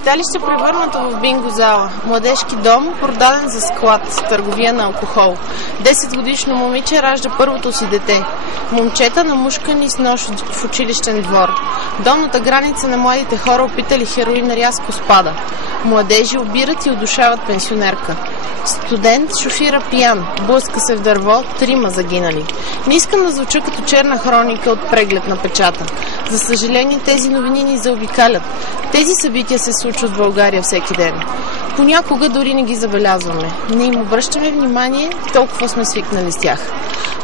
Читалище превърнато в бинго зала, младежки дом, продаден за склад с търговия на алкохол. 10-годишно момиче ражда първото си дете. Момчета намушкани с нож в училищен двор. Долната граница на младите хора, опитали хероин, рязко спада. Младежи обират и удушават пенсионерка. Студент шофира пиян, блъска се в дърво, 3 загинали. Не искам да звуча като черна хроника от преглед на печата. За съжаление, тези новини ни заобикалят. Тези събития се случват в България всеки ден. Понякога дори не ги забелязваме. Не им обръщаме внимание, толкова сме свикнали с тях.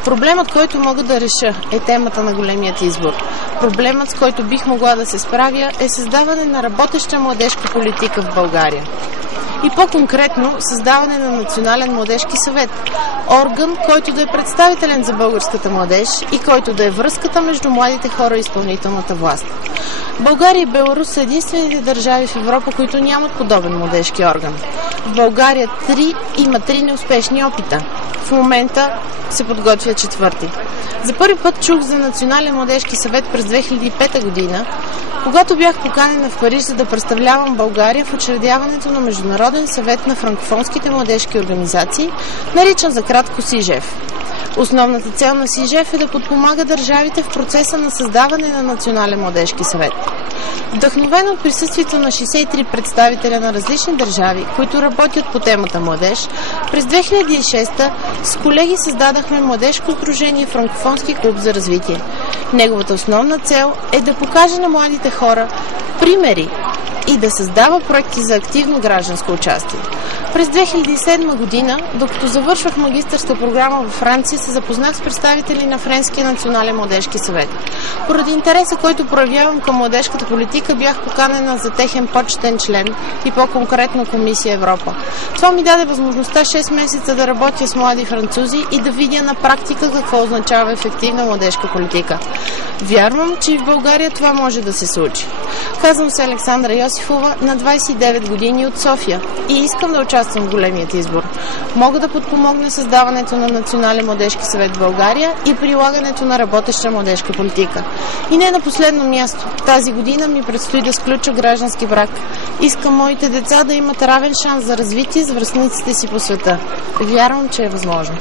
Проблемът, който мога да реша, е темата на големият избор. Проблемът, с който бих могла да се справя, е създаване на работеща младежка политика в България. И по-конкретно, създаване на Национален младежки съвет. Орган, който да е представителен за българската младеж и който да е връзката между младите хора и изпълнителната власт. България и Беларус са единствените държави в Европа, които нямат подобен младежки орган. В България има 3 неуспешни опита. В момента се подготвя 4-ти. За първи път чух за Национален младежки съвет през 2005 година, когато бях поканена в Париж, за да представлявам България в учредяването на Международен съвет на франкофонските младежки организации, наричан за кратко СИЖЕФ. Основната цел на СИЖЕФ е да подпомага държавите в процеса на създаване на Национален младежки съвет. Вдъхновен от присъствието на 63 представителя на различни държави, които работят по темата младеж, през 2006 с колеги създадахме младежко сдружение Франкофонски клуб за развитие. Неговата основна цел е да покаже на младите хора примери и да създава проекти за активно гражданско участие. През 2007 година, докато завършвах магистърска програма във Франция, се запознах с представители на Френския национален младежки съвет. Поради интереса, който проявявам към младежката политика, бях поканена за техен почетен член и по-конкретно Комисия Европа. Това ми даде възможността 6 месеца да работя с млади французи и да видя на практика какво означава ефективна младежка политика. Вярвам, че и в България това може да се случи. Казвам се Александра Йосифова, на 29 години от София и искам да участвам в големият избор. Мога да подпомогна създаването на Национален младежки съвет в България и прилагането на работеща младежка политика. И не на последно място, тази година ми предстои да сключа граждански брак. Искам моите деца да имат равен шанс за развитие с връстниците си по света. Вярвам, че е възможно.